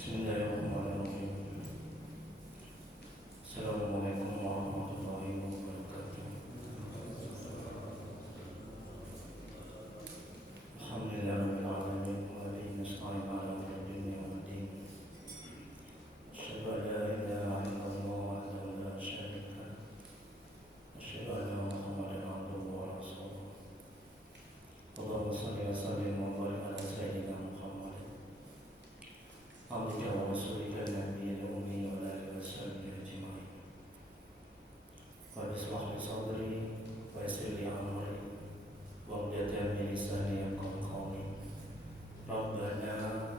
Bismillahirrahmanirrahim. Assalamualaikum warahmatullahi wabarakatuh. Alhamdulillahirabbil alamin wa bihi nasta'in 'ala umuri dunya waddin. Asyhadu an la ilaha illallah wahdahu la syarika lah. Asyhadu anna Muhammadan abduhu wa rasuluh. Allahumma shalli wa sallim wa barik ala sayyidina Muhammad abdika wa rasulika nabiyil ummi wa ala alihi wa sahbihi ajma'in. Rabbi ishrah li sadri wa yassir li amri wahlul min lisani yafqahu qawli. Rabbana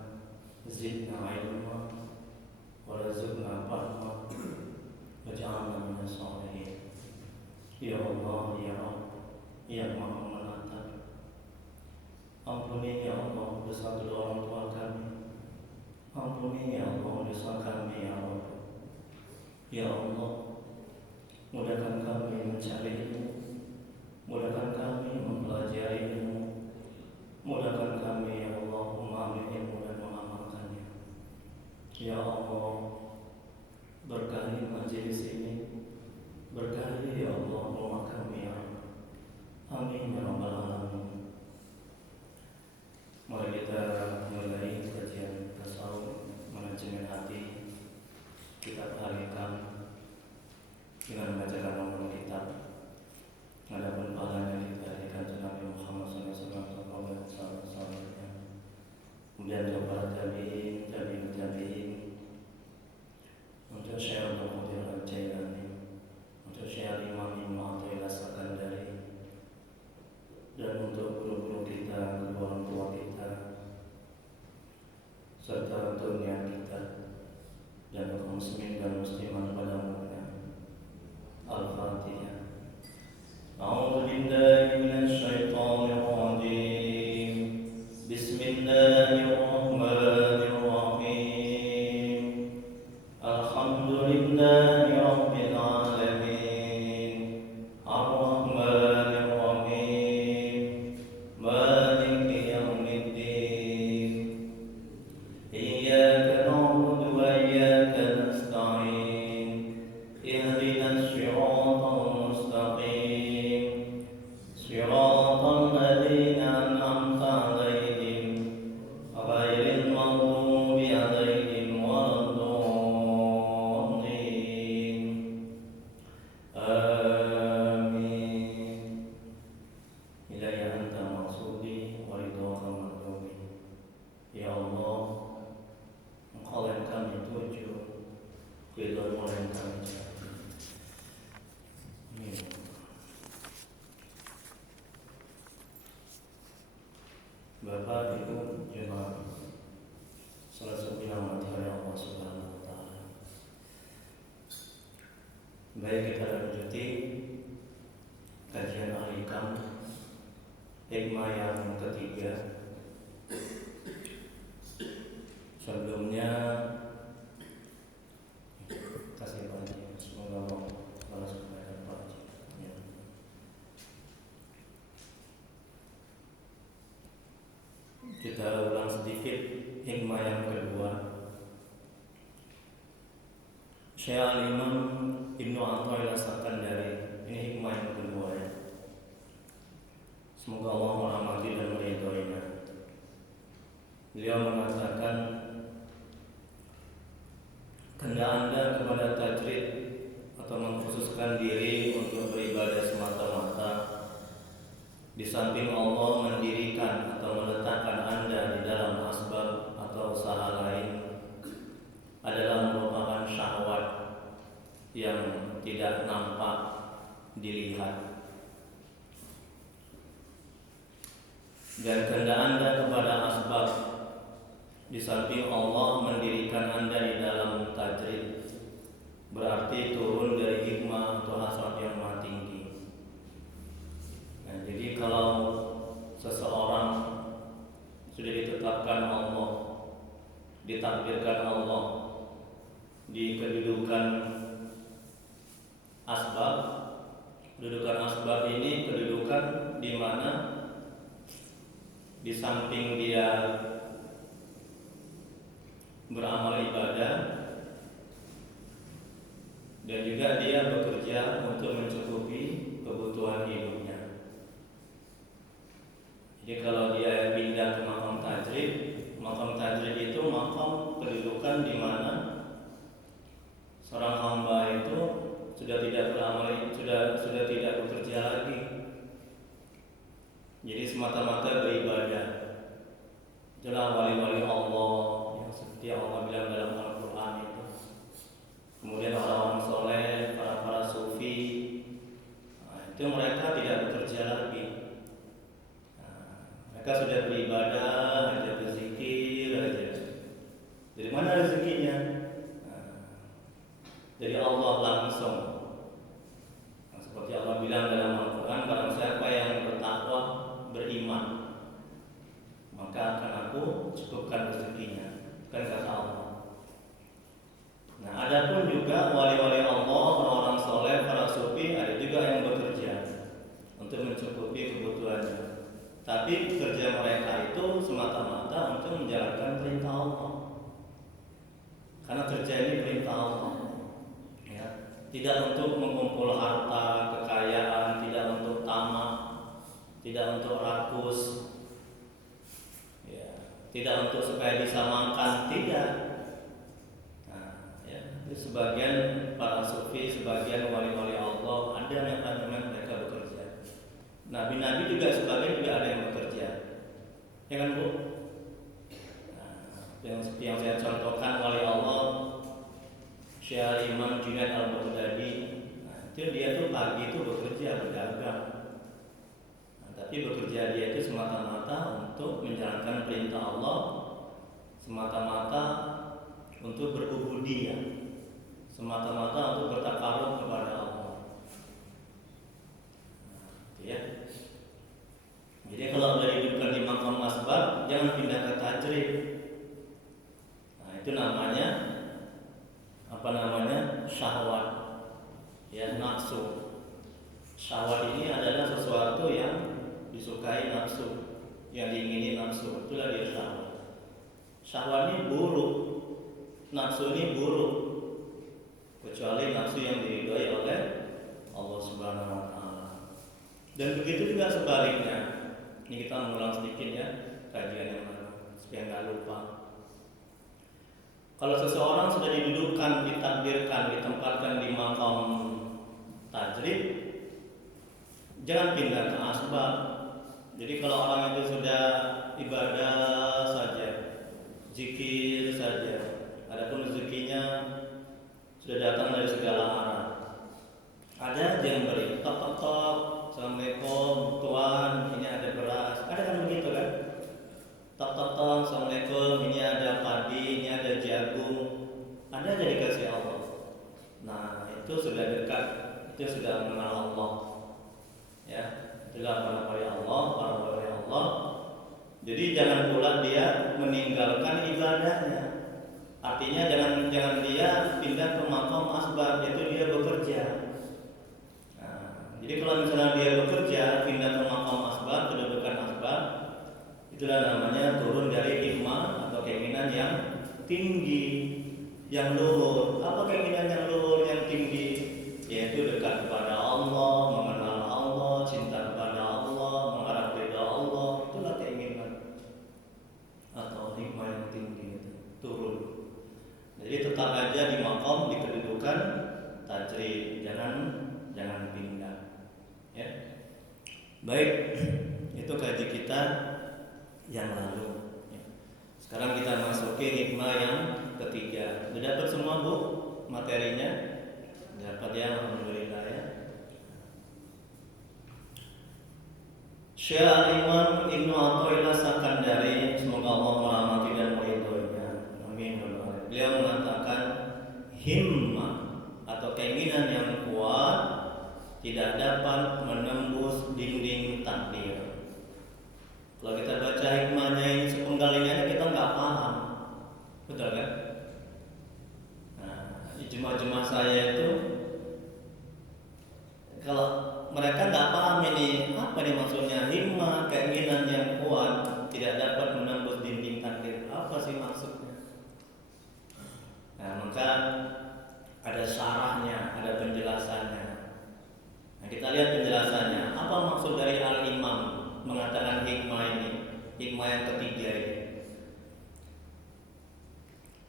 zidna ilma warzuqna fahma waj'alna minas sholihin. Ya Allah, ya Rabb, ya Maha Menatap, ampuni ya Allah dosa kedua orang tua kami. Ampuni ya Allah dosa kami ya Allah. Ya Allah, mudahkan kami mencari ilmu, mudahkan kami mempelajari ilmu, mudahkan kami ya Allah memahami ilmu dan mengamalkannya. Ya Allah, berkahi majelis ini, berkahi ya Allah rumah kami ya Allah. Amin ya rabbal alamin. Mari kita mulai kajian tasawuf manajemen hati. Kita alihkan dengan membacakan nomor kitab. Adapun pahalanya kita alihkan Nabi Muhammad SAW. Kemudian untuk para tabi'in, tabi'in, untuk Syekh Abdul Qadir Al-Jailani, untuk Syekh Imam Ibnu Athaillah As-Sakandari, dan untuk guru-guru kita, kedua orang tua kita, serta untuk niat kita dan kaum muslimin dan muslimat pada umumnya. Al-Fatihah. A'udzu billahi minasy syaithanir rajim. Bismillahirrahmanirrahim. Alhamdulillahi rabbil alamin. Ar-Rahmanir Rahim. Maliki yaumiddin. Iyyaka na'budu wa iyyaka nasta'in. Ihdinas siratal mustaqim. Siratal ladzina an'amta 'alaihim ghairil maghdubi 'alaihim waladdallin. Amin. Hidayah anta maksudi wa ridhaka matlubi. Ya Allah, Engkau yang kami tuju, ridho-Mu yang kami cari. Amin. Bapak, Ibu, jemaah salat subuh yang dirahmati Allah Subhanahu wa taala. Baik, kita lanjuti kajian Al-Hikam hikmah yang ketiga. Sebelumnya kasih pagi, semoga Allah balas kebaikan pagi. Ya. Kita ulang sedikit hikmah yang kedua. Syekh Al-Imam Ibnu Athaillah As-Sakandari, ini hikmah yang kedua ya. Semoga Allah merahmati dan meridhoinya. Beliau mengatakan, kehendak Anda kepada tajrid atau mengkhususkan diri untuk beribadah semata-mata, di samping Allah mendirikan atau meletakkan Anda di dalam asbab atau usaha lain, adalah merupakan syahwat yang tidak nampak dilihat. Dan kehendak Anda kepada asbab, di samping Allah mendirikan Anda di dalam tajrid, berarti turun dari hikmah atau hasrat yang maha tinggi. Nah, jadi kalau seseorang sudah ditetapkan Allah, ditakdirkan Allah di kedudukan asbab, kedudukan asbab ini kedudukan di mana di samping dia beramal ibadah, dan juga dia bekerja untuk mencukupi kebutuhan hidupnya. Jadi kalau dia pindah ke makam tajrid itu makam kedudukan di mana seorang hamba itu sudah tidak beramal, sudah tidak bekerja lagi. Jadi semata-mata beribadah. Itulah wali-wali Allah yang seperti Allah bilang dalam Al-Quran itu. Kemudian orang-orang soleh, para sufi, itu mereka tidak bekerja lagi. Mereka sudah beribadah, aja berzikir aja. Dari mana rezekinya? Dari Allah langsung. Seperti Allah bilang dalam Al-Quran, barang siapa yang bertakwa, beriman, maka akan aku cukupkan rezekinya. Kan kata Allah. Nah, ada pun juga wali-wali Allah, orang-orang soleh, para sufi, ada juga yang bekerja untuk mencukupi kebutuhannya. Tapi kerja mereka itu semata-mata untuk menjalankan perintah Allah. Karena kerja ini perintah Allah, ya. Tidak untuk mengumpul harta, kekayaan, tidak untuk tamak, tidak untuk rakus, ya. Tidak untuk supaya bisa makan, tidak. Nah, ya. Sebagian para sufi, sebagian wali-wali Allah, ada yang mereka bekerja. Nabi-nabi juga sebagian juga ada yang bekerja, ya kan Bu? Yang seperti yang saya contohkan wali Allah Syekh Imam Junaid Al-Baghdadi. Itu dia tuh pagi itu bekerja berdagang. Tapi bekerja dia itu semata-mata untuk menjalankan perintah Allah, semata-mata untuk berubudiyah, semata-mata untuk bertakarub kepada Allah. Ya. Jadi kalau sudah dihidupkan di makam asbab, jangan pindah ke tajrid. Itu namanya syahwat, ya, nafsu. Syahwat ini adalah sesuatu yang disukai nafsu, yang diingini nafsu. Itulah dia syahwat. Syahwat ini buruk, nafsu ini buruk, kecuali nafsu yang diridhoi oleh Allah Subhanahu Wa Taala. Dan begitu juga sebaliknya. Ini kita mengulang sedikit ya kajian yang lalu supaya nggak lupa. Kalau seseorang sudah didudukkan, ditakdirkan, ditempatkan di makam tajrid, jangan pindah ke asbab. Jadi kalau orang itu sudah ibadah saja, zikir saja, adapun rezekinya sudah datang dari segala arah. Ada yang beri tok, assalamualaikum tuan, ini ada beras. Ada kan begitu kan? Tok, assalamualaikum, ini ada padi, ini ada jagung. Ada aja dikasih Allah. Nah, itu sudah dekat, itu sudah mengenal Allah. Ya, itulah para wali Allah. Jadi jangan pula dia meninggalkan ibadahnya. Artinya jangan dia pindah ke makam asbab, yaitu dia bekerja. Jadi kalau misalnya dia bekerja pindah ke makam asbab, kedudukan asbab, itulah namanya turun dari hikmah atau keinginan yang tinggi, yang luhur. Apa keinginan yang luhur, yang tinggi? Yaitu dekat kepada Allah, mengenal Allah, cinta kepada Allah, mengharap ridha Allah. Itulah keinginan atau hikmah yang tinggi itu turun. Jadi tetap aja di makam, di kedudukan tajrid, jangan pindah. Ya. Baik, itu kaji kita yang lalu. Sekarang kita masuki hikmah yang ketiga. Sudah dapat semua Bu materinya? Dapat ya, alhamdulillah ya. Syekh Imam Ibnu Athaillah Sakandari, semoga Allah merahmati dan meridhoinya. Amin. Beliau mengatakan himmah atau keinginan yang kuat tidak dapat menembus dinding takdir. Kalau kita baca hikmahnya ini sepenggal ini kita nggak paham, betul kan? Nah, di jemaah-jemaah saya itu kalau mereka nggak paham ini apa nih maksudnya himmah, keinginan yang kuat tidak dapat menembus dinding takdir. Apa sih maksudnya?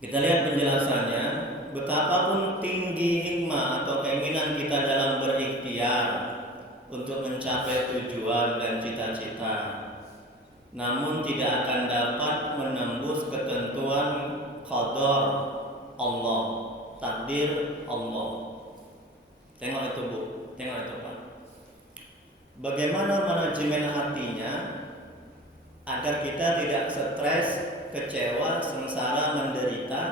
Kita lihat penjelasannya, betapapun tinggi hikmah atau keinginan kita dalam berikhtiar untuk mencapai tujuan dan cita-cita, namun tidak akan dapat menembus ketentuan qadar Allah, takdir Allah. Tengok itu Bu, tengok itu Pak. Bagaimana manajemen hatinya agar kita tidak stres, kecewa, sengsara, menderita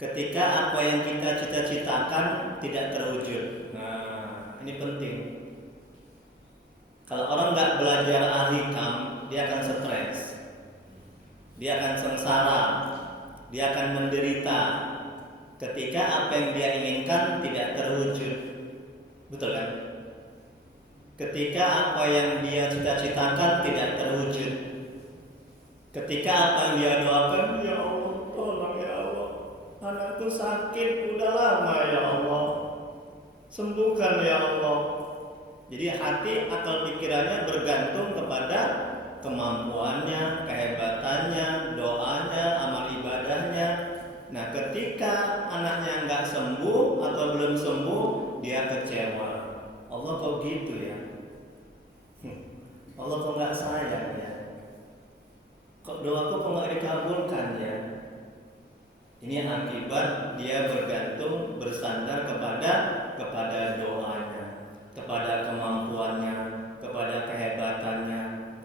ketika apa yang kita cita-citakan tidak terwujud. Nah, ini penting. Kalau orang nggak belajar ahikam, dia akan stres, dia akan sengsara, dia akan menderita ketika apa yang dia inginkan tidak terwujud. Betul kan? Ketika apa yang dia cita-citakan tidak terwujud, ketika apa yang dia doakan, ya Allah, tolong ya Allah, anakku sakit udah lama ya Allah, sembuhkan ya Allah. Jadi hati, akal, pikirannya bergantung kepada kemampuannya, kehebatannya, doanya, amal ibadahnya. Nah, ketika anaknya nggak sembuh atau belum sembuh, dia kecewa. Allah kok gitu ya? Allah kok nggak sayang ya? Kok doaku kok nggak dikabulkan ya? Ini akibat dia bergantung, bersandar kepada doanya, kepada kemampuannya, kepada kehebatannya,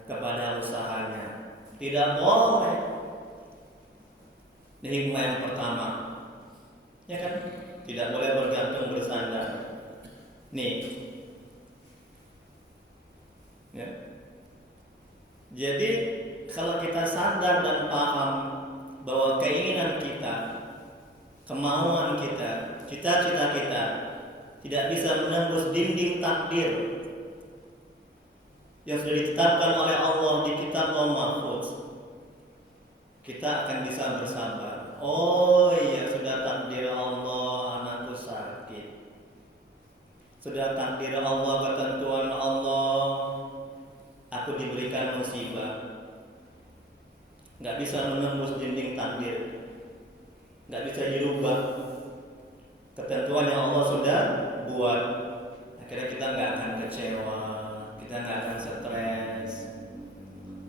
kepada usahanya. Tidak boleh. Ini hikmah yang pertama, ya kan? Tidak boleh bergantung, bersandar. Nih, ya. Jadi kalau kita sadar dan paham bahwa keinginan kita, kemauan kita, cita-cita kita tidak bisa menembus dinding takdir yang sudah ditetapkan oleh Allah di kitab Lauh Mahfuz, kita akan bisa bersabar. Oh iya, sudah takdir Allah anakku sakit, sudah takdir Allah, ketentuan Allah, aku diberikan musibah. Nggak bisa menembus dinding takdir, nggak bisa dirubah ketentuan yang Allah sudah buat. Akhirnya kita nggak akan kecewa, kita nggak akan stres.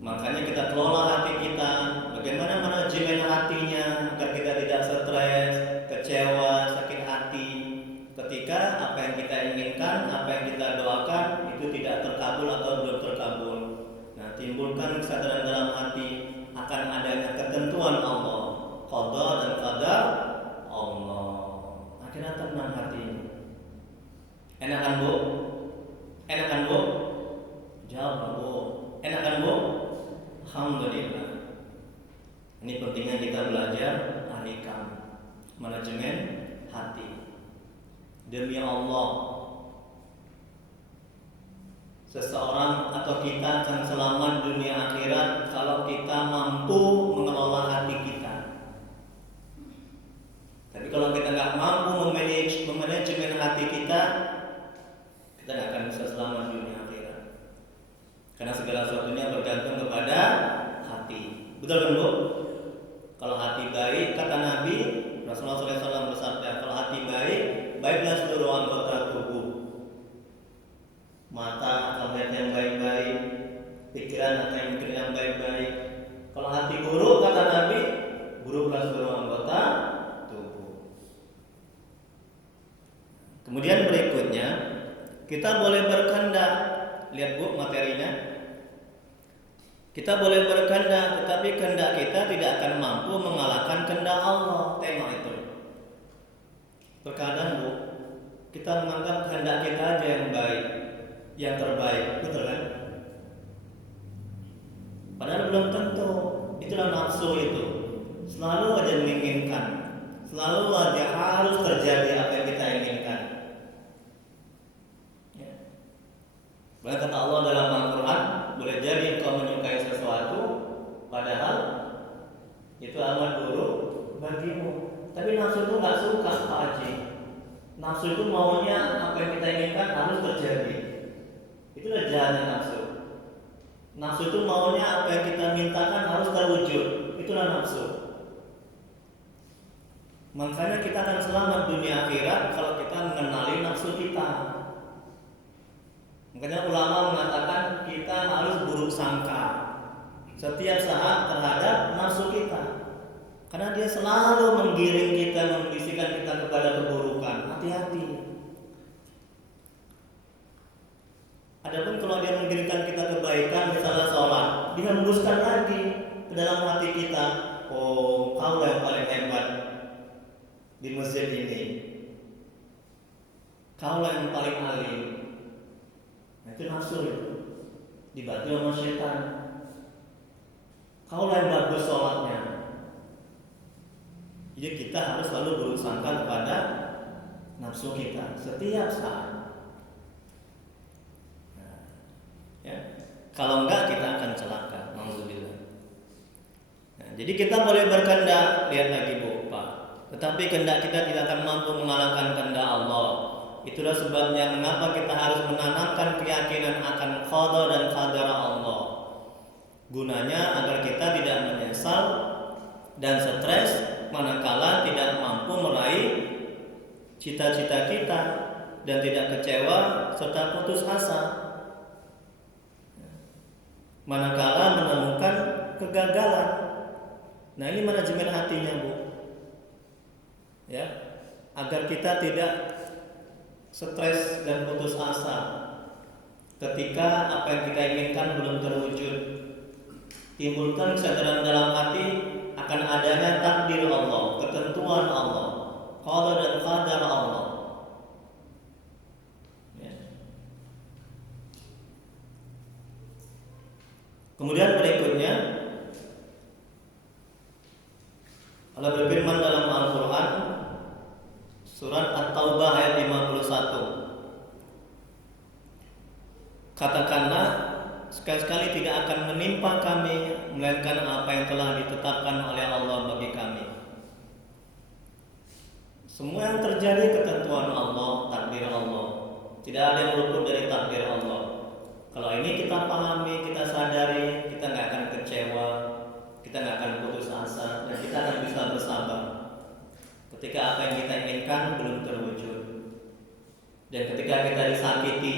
Makanya kita kelola hati kita, bagaimana manajemen hatinya agar kita tidak stres, kecewa, sakit hati ketika apa yang kita inginkan, apa yang kita doakan itu tidak terkabul atau belum terkabul. Nah, timbulkan kesadaran dalam hati akan adanya ketentuan Allah, qada dan qadar Allah. Akhirnya tenang hati ini. Enakan Bu? Enakan Bu? Jawab Bu. Enakan Bu? Alhamdulillah. Ini pentingnya kita belajar ahikam, manajemen hati. Demi Allah, seseorang atau kita akan selamat dunia akhirat kalau kita mampu mengelola hati kita. Tapi kalau kita nggak mampu memanajemen hati kita nggak akan bisa selamat dunia akhirat. Karena segala sesuatunya bergantung kepada hati. Betul kan Bu? Kalau hati baik, kata Nabi Rasulullah SAW bersabda, kalau hati baik, baiklah seluruh anggota tubuh. Mata akan melihat yang baik-baik, pikiran akan mikir yang baik-baik. Kalau hati buruk, kata Nabi, buruklah seluruh anggota tubuh. Kemudian berikutnya, kita boleh berkehendak. Lihat Bu materinya. Kita boleh berkehendak, tetapi kehendak kita tidak akan mampu mengalahkan kehendak Allah. Tengok itu. Terkadang Bu, kita menganggap kehendak kita aja yang baik, yang terbaik, betul kan? Padahal belum tentu. Itulah nafsu itu. Selalu aja menginginkan, selalu aja harus terjadi apa yang kita inginkan. Ya. Bahkan kata Allah dalam Al-Quran, boleh jadi engkau menyukai sesuatu, padahal itu amat buruk bagimu. Tapi nafsu itu nggak suka Pak Haji. Nafsu itu maunya apa yang kita inginkan harus terjadi. Itulah jahatnya nafsu. Nafsu itu maunya apa yang kita mintakan harus terwujud. Itulah nafsu. Makanya kita akan selamat dunia akhirat kalau kita mengenali nafsu kita. Makanya ulama mengatakan kita harus buruk sangka setiap saat terhadap nafsu kita, karena dia selalu menggiring kita, membisikkan kita kepada keburukan. Hati-hati. Adapun kalau dia menggiringkan kita kebaikan, misalnya sholat, dia hembuskan lagi ke dalam hati kita, oh kau yang paling hebat di masjid ini, kau yang paling alim. Nah, itu nafsu itu dibantu sama setan. Kau yang bagus sholatnya. Jadi kita harus selalu buruk sangka kepada nafsu kita setiap saat. Nah, ya. Kalau enggak kita akan celaka. Alhamdulillah. Nah, jadi kita boleh berkehendak, lihat lagi Bu, Pak. Tetapi kehendak kita tidak akan mampu mengalahkan kehendak Allah. Itulah sebabnya mengapa kita harus menanamkan keyakinan akan qada dan qadar Allah. Gunanya agar kita tidak menyesal dan stres manakala tidak mampu meraih cita-cita kita dan tidak kecewa serta putus asa manakala menemukan kegagalan. Nah, ini manajemen hatinya, Bu. Ya, agar kita tidak stres dan putus asa ketika apa yang kita inginkan belum terwujud. Timbulkan kesadaran dalam hati akan adanya takdir Allah, ketentuan Allah, qada dan qadar Allah. Ya. Kemudian berikutnya Allah berfirman dalam Al-Quran surat At-Taubah ayat 51. Katakanlah, sekali-sekali tidak akan menimpa kami melainkan apa yang telah ditetapkan oleh Allah bagi kami. Semua yang terjadi ketentuan Allah, takdir Allah. Tidak ada yang luput dari takdir Allah. Kalau ini kita pahami, kita sadari, kita nggak akan kecewa, kita nggak akan putus asa, dan kita akan bisa bersabar ketika apa yang kita inginkan belum terwujud. Dan ketika kita disakiti,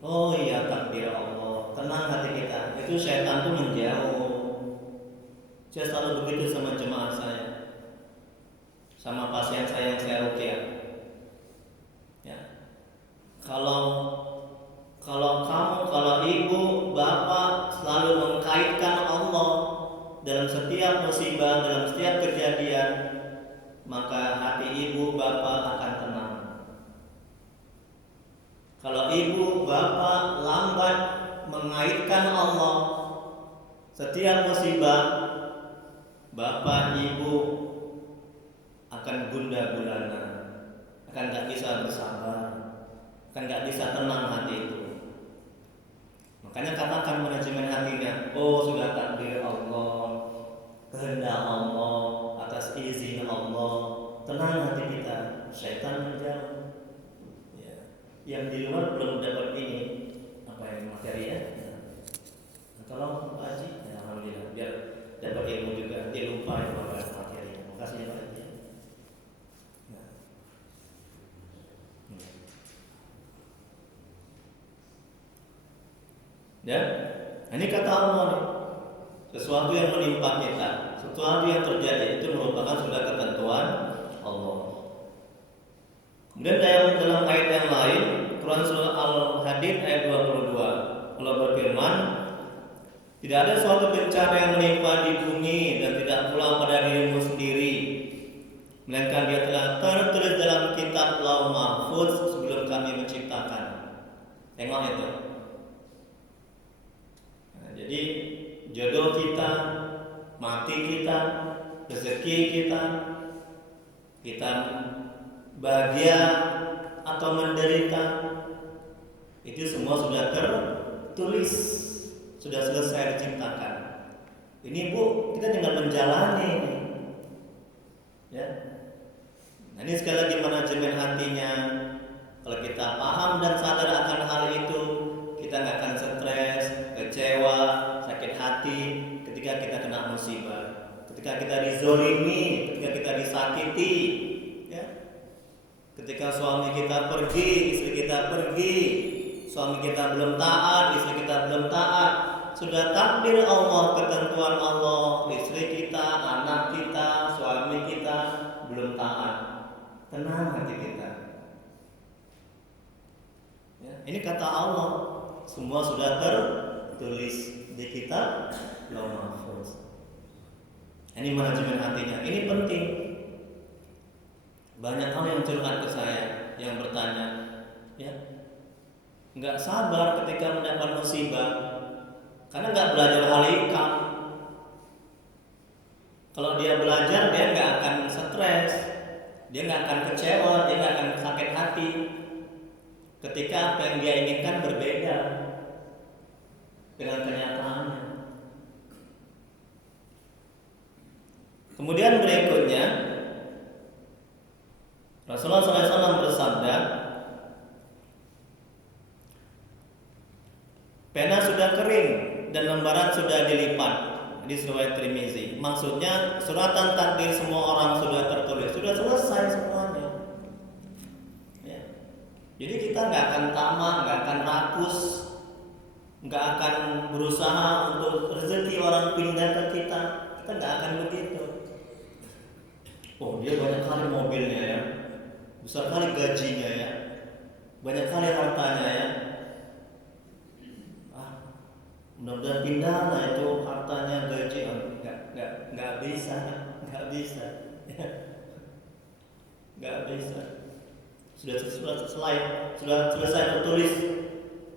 oh iya takdir Allah, tenang hati kita. Itu syaitan tuh menjauh. Saya selalu begitu sama jemaah saya, sama pasien saya yang saya ruqyah. Ya. Kalau ibu, bapak selalu mengkaitkan Allah dalam setiap musibah, dalam setiap kejadian, maka hati ibu, bapak akan tenang. Kalau ibu, bapak lambat mengaitkan Allah setiap musibah, bapak, ibu akan gundah gulana, akan tak bisa bersabar, akan tak bisa tenang hati itu. Makanya katakan manajemen hatinya, oh sudah takdir Allah, kehendak Allah, atas izin Allah, tenang hati kita, syaitan menjauh. Ya. Yang di luar belum dapat ini, apa yang materi ya. Tolong Pak Haji, ya, alhamdulillah, biar dapat ilmu juga, dia lupa ya Pak materi. Makasih ya Pak Haji. Ya, ini kata Allah nih, sesuatu yang menimpa kita, sesuatu yang terjadi itu merupakan sudah ketentuan Allah. Kemudian dalam ayat yang lain, Quran surah Al-Hadid ayat 22, Allah berfirman, tidak ada suatu bencana yang menimpa di bumi dan tidak pula pada dirimu sendiri, melainkan dia telah tertulis dalam kitab Lauh Mahfuz sebelum kami menciptakan. Tengok itu. Jadi jodoh kita, mati kita, rezeki kita, kita bahagia atau menderita, itu semua sudah tertulis, sudah selesai diciptakan. Ini Bu, kita tinggal menjalani. Ya. Nah, ini sekali lagi manajemen hatinya. Kalau kita paham dan sadar akan hal itu, kita nggak akan stres, kecewa, sakit hati ketika kita kena musibah. ketika kita dizolimi, ketika kita disakiti, ya. Ketika suami kita pergi, istri kita pergi, suami kita belum taat, istri kita belum taat, sudah takdir Allah, ketentuan Allah, istri kita, anak kita, suami kita belum taat, tenang hati kita. Ya, ini kata Allah, semua sudah tertulis di kitab Lauh Mahfuz. Ini manajemen hatinya, ini penting. Banyak orang yang curhat ke saya, yang bertanya, ya, nggak sabar ketika mendapat musibah, karena nggak belajar hal hikam. Kalau dia belajar, dia nggak akan stres, dia nggak akan kecewa, dia nggak akan sakit hati. Ketika apa yang dia inginkan berbeda dengan kenyataannya. Kemudian berikutnya, Rasulullah SAW bersabda, pena sudah kering dan lembaran sudah dilipat. Di riwayat Tirmizi. Maksudnya suratan takdir semua orang sudah tertulis, sudah selesai semuanya. Ya. Jadi kita nggak akan tamak, nggak akan rakus, nggak akan berusaha untuk rezeki orang pindah ke kita. Kita nggak akan begitu. Oh, dia banyak kali mobilnya ya, besar kali gajinya ya, banyak kali hartanya ya. Mudah-mudahan pindah lah itu hartanya, gaji. Nggak bisa, nggak bisa, nggak bisa. Sudah selesai tertulis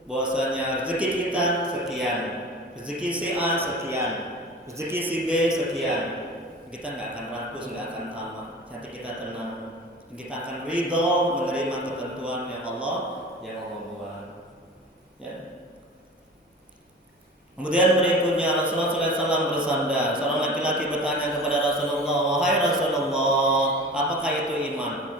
bahwasanya rezeki kita sekian, rezeki si A sekian, rezeki si B sekian. Kita nggak akan rakus, nggak akan tamak. Hati kita tenang, kita akan ridho menerima ketentuan yang Allah buat. Ya. Kemudian berikutnya Rasulullah SAW bersabda, seorang laki-laki bertanya kepada Rasulullah, wahai Rasulullah, apakah itu iman?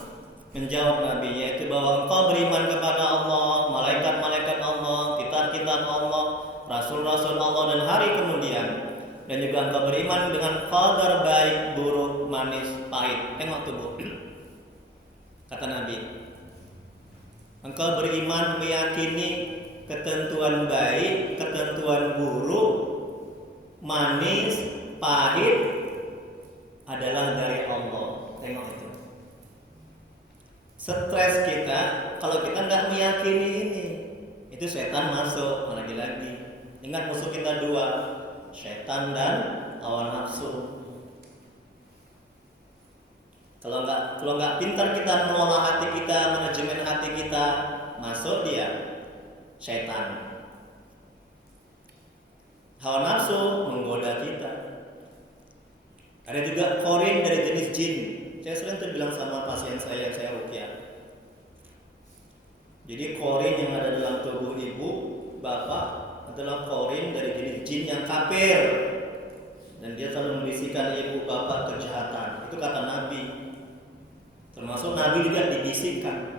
Menjawab Nabi, yaitu bahwa engkau beriman kepada Allah, malaikat-malaikat Allah, kitab-kitab Allah, rasul-rasul Allah dan hari kemudian. Dan juga engkau beriman dengan qadar baik, buruk, manis, pahit. Tengok tubuh. Kata Nabi, engkau beriman meyakini ketentuan baik, ketentuan buruk, manis, pahit adalah dari Allah. Tengok itu. Stres kita kalau kita nggak meyakini ini, itu setan masuk lagi-lagi. Ingat musuh kita dua, setan dan hawa nafsu. Kalau nggak pintar kita mengelola hati kita, manajemen hati kita, masuk dia. Setan. Hawa nafsu menggoda kita. Ada juga korin dari jenis jin. Saya sering tuh bilang sama pasien saya yang saya ruqyah. Jadi korin yang ada dalam tubuh ibu, bapak adalah korin dari jenis jin yang kafir. Dan dia selalu membisikkan ibu bapak kejahatan. Itu kata Nabi. Termasuk Nabi juga dibisikkan.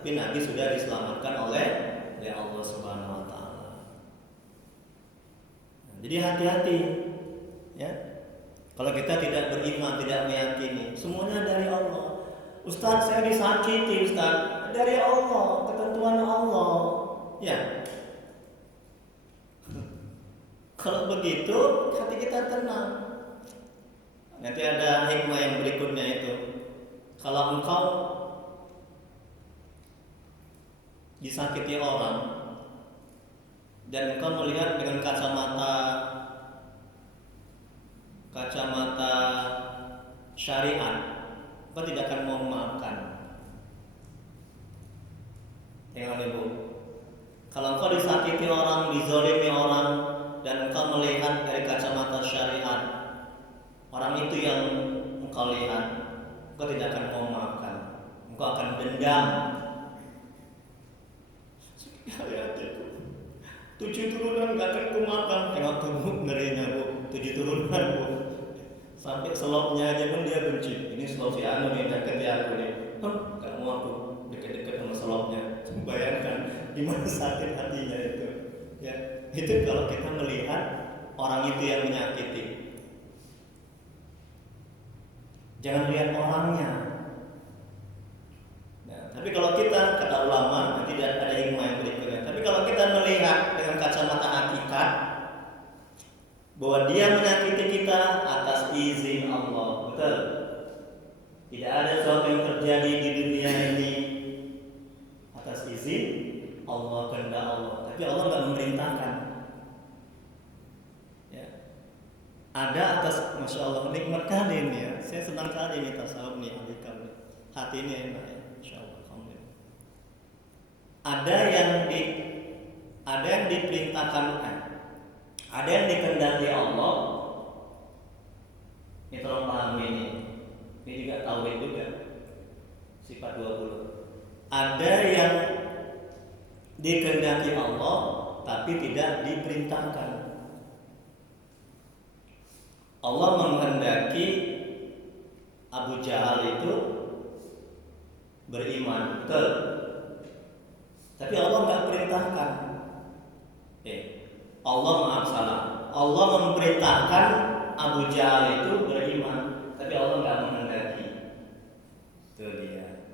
Tapi Nabi sudah diselamatkan oleh Allah Subhanahu wa taala. Jadi hati-hati ya. Kalau kita tidak beriman, tidak meyakini, semuanya dari Allah. Ustaz, saya disakiti, Ustaz. Dari Allah, ketentuan Allah. Ya. Kalau begitu, hati kita tenang. Nanti ada hikmah yang berikutnya itu. Kalau engkau disakiti orang dan engkau melihat dengan kacamata syariat, engkau tidak akan mau memaafkan. Tengok ibu, kalau engkau disakiti orang, dizolimi orang, dan engkau melihat dari kacamata syariat, orang itu yang engkau lihat, engkau tidak akan mau memaafkan, engkau akan dendam. Hati-hatiku, 7 turunan gak akan kumakan. Tengok tubuh ngerinya bu, 7 turunan bu. Sampai selopnya aja pun dia benci. Ini selop si anu nih, deketi aku nih. Gak mau aku deket-deket sama selopnya. Bayangkan gimana sakit hatinya itu. Ya, itu kalau kita melihat orang itu yang menyakiti. Jangan lihat orangnya. Nah, tapi kalau kita, kata ulama, nanti ada hikmah yang berikutnya. Tapi kalau kita melihat dengan kacamata hakikat bahwa dia menyakiti kita atas izin Allah, betul? Tidak ada sesuatu yang terjadi di dunia ini atas izin Allah, kehendak Allah. Tapi Allah nggak memerintahkan. Ya. Ada atas, masya Allah, nikmat kali ini ya. Saya senang kali ini tasawuf nih, hati ini enak ya, masya Allah. Alhamdulillah. Ada yang diperintahkan, ada yang dikehendaki Allah. Ini tolong pahami ini. Ini juga tauhid juga. Sifat 20. Ada yang dikehendaki Allah tapi tidak diperintahkan. Allah menghendaki Abu Jahal itu beriman, betul? Tapi Allah nggak perintahkan. Allah memerintahkan Abu Jahal itu beriman, tapi Allah nggak menghendaki. Itu dia.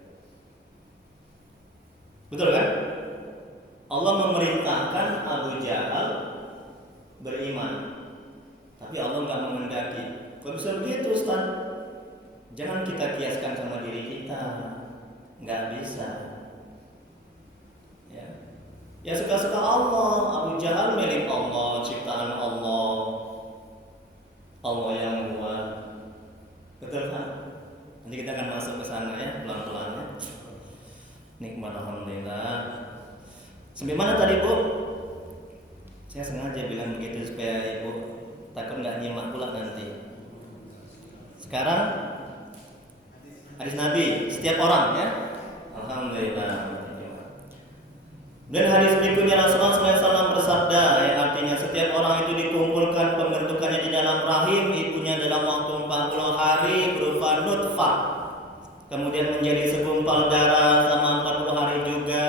Betul kan? Allah memerintahkan Abu Jahal beriman, tapi Allah nggak menghendaki. Kok bisa begitu, Ustaz? Jangan kita kiaskan sama diri kita, nggak bisa. Ya suka-suka Allah. Abu Jahal milik Allah, ciptaan Allah, Allah yang buat. Betul kan? Nanti kita akan masuk ke sana ya, pelan-pelan ya. Nikmat alhamdulillah. Sampai mana tadi Bu? Saya sengaja bilang begitu supaya Ibu takut nggak nyimak pula nanti. Sekarang hadis Nabi setiap orang ya. Alhamdulillah. Dan hadis berikutnya Rasulullah SAW bersabda, yang artinya setiap orang itu dikumpulkan pembentukannya di dalam rahim ibunya dalam waktu 40 hari berupa nutfah, kemudian menjadi segumpal darah selama 40 hari juga,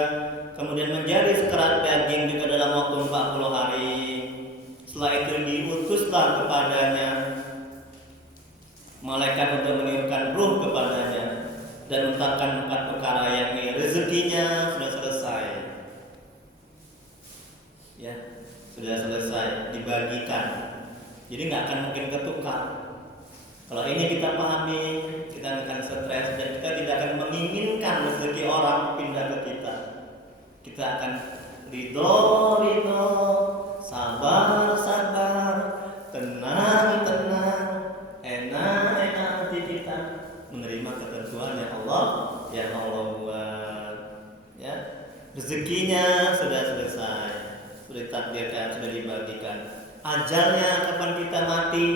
kemudian menjadi sekerat daging juga dalam waktu 40 hari. Setelah itu diutuslah kepadanya malaikat untuk meniupkan ruh kepadanya dan menetapkan 4 perkara, yakni rezekinya sudah selesai. Ya, sudah selesai dibagikan. Jadi nggak akan mungkin ketukar. Kalau ini kita pahami, kita akan stres dan kita tidak akan menginginkan rezeki orang pindah ke kita. Kita akan ridho, sabar, tenang, enak hati kita menerima ketentuan yang Allah buat. Ya, rezekinya sudah selesai, sudah ditakdirkan, sudah dibagikan. Ajalnya kapan kita mati,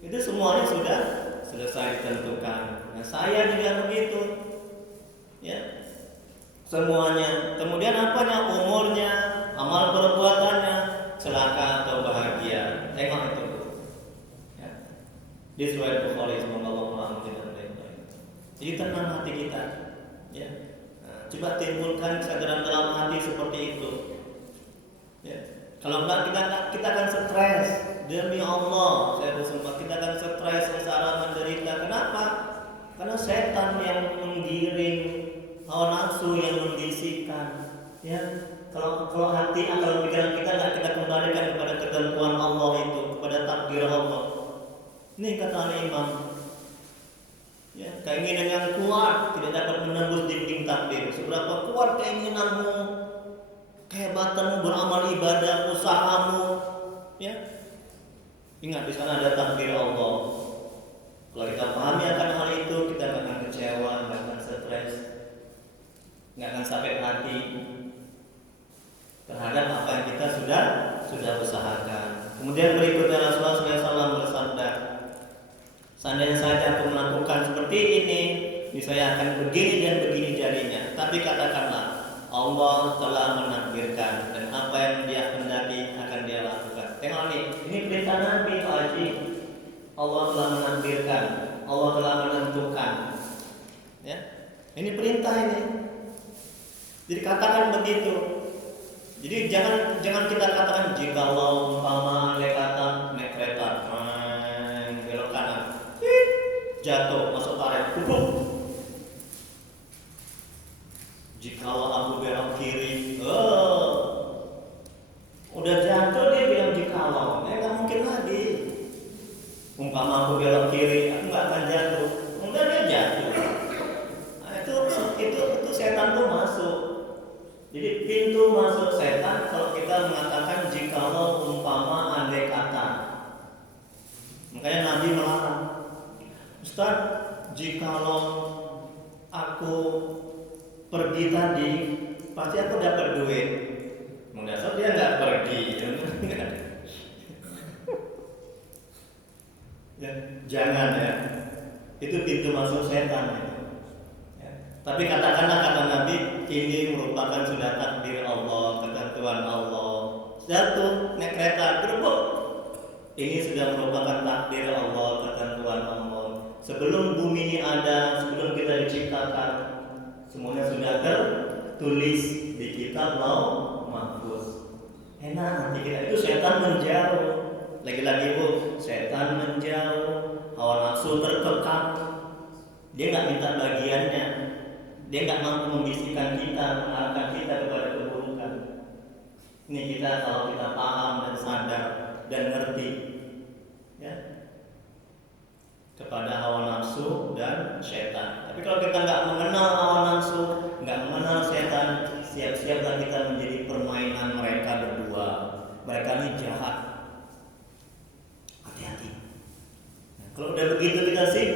itu semuanya sudah selesai ditentukan. Nah, saya juga begitu, ya, semuanya. Kemudian apanya? Umurnya, amal perbuatannya, celaka atau bahagia. Tengok itu. Ya. This way Bukhari, semoga Allah mengampuni dan baik-baik. Jadi tenang hati kita. Ya. Nah, coba timbulkan kesadaran dalam hati seperti itu. Ya. Kalau enggak kita akan stres. Demi Allah, saya bersumpah kita akan stres, sengsara, menderita. Kenapa? Karena setan yang menggiring, hawa nafsu yang membisikkan. Ya, kalau hati atau pikiran kita nggak kita kembalikan kepada ketentuan Allah itu, kepada takdir Allah. Ini kata Imam. Ya, keinginan yang kuat tidak dapat menembus dinding takdir. Seberapa kuat keinginanmu, kehebatanmu beramal ibadah, usahamu, ya. Ingat di sana ada takdir Allah. Kalau kita pahami akan hal itu, kita nggak akan kecewa, nggak akan stres, nggak akan sakit hati terhadap apa yang kita sudah usahakan. Kemudian berikutnya Rasulullah SAW bersabda, seandainya saja aku melakukan seperti ini, saya akan begini dan begini jadinya. Tapi katakanlah, Allah telah menakdirkan dan apa yang Dia kehendaki akan Dia lakukan. Tengok nih, ini perintah Nabi Pak Haji. Allah telah menakdirkan, Allah telah menentukan. Ya, ini perintah ini. Jadi katakan begitu. Jadi jangan kita katakan jikalau umpama andai kata kita mengatakan jikalau umpama andai kata. Makanya Nabi melarang. Ustaz, jikalau aku pergi tadi, pasti aku dapat duit. Mendasar dia nggak pergi. Ya, jangan ya. Itu pintu masuk setan. Ya. Tapi katakanlah kata Nabi, ini merupakan sudah takdir Allah, ketentuan Allah. Jatuh naik kereta, gerbek. Ini sudah merupakan takdir Allah, ketentuan Allah. Sebelum bumi ini ada, sebelum kita diciptakan, semuanya sudah tertulis di kitab Lauh Mahfuz. Enak, nanti kita itu setan menjauh. Lagi-lagi Bu, setan menjauh, hawa nafsu terkekang. Dia nggak minta bagiannya. Dia nggak mampu membisikkan kita, mengarahkan kita kepada keburukan. Ini kita kalau kita paham dan sadar dan ngerti, ya, kepada hawa nafsu dan setan. Tapi kalau kita nggak mengenal hawa nafsu, nggak mengenal setan, siap-siaplah kita menjadi permainan mereka berdua. Mereka ini jahat. Hati-hati. Nah, kalau udah begitu kita sibuk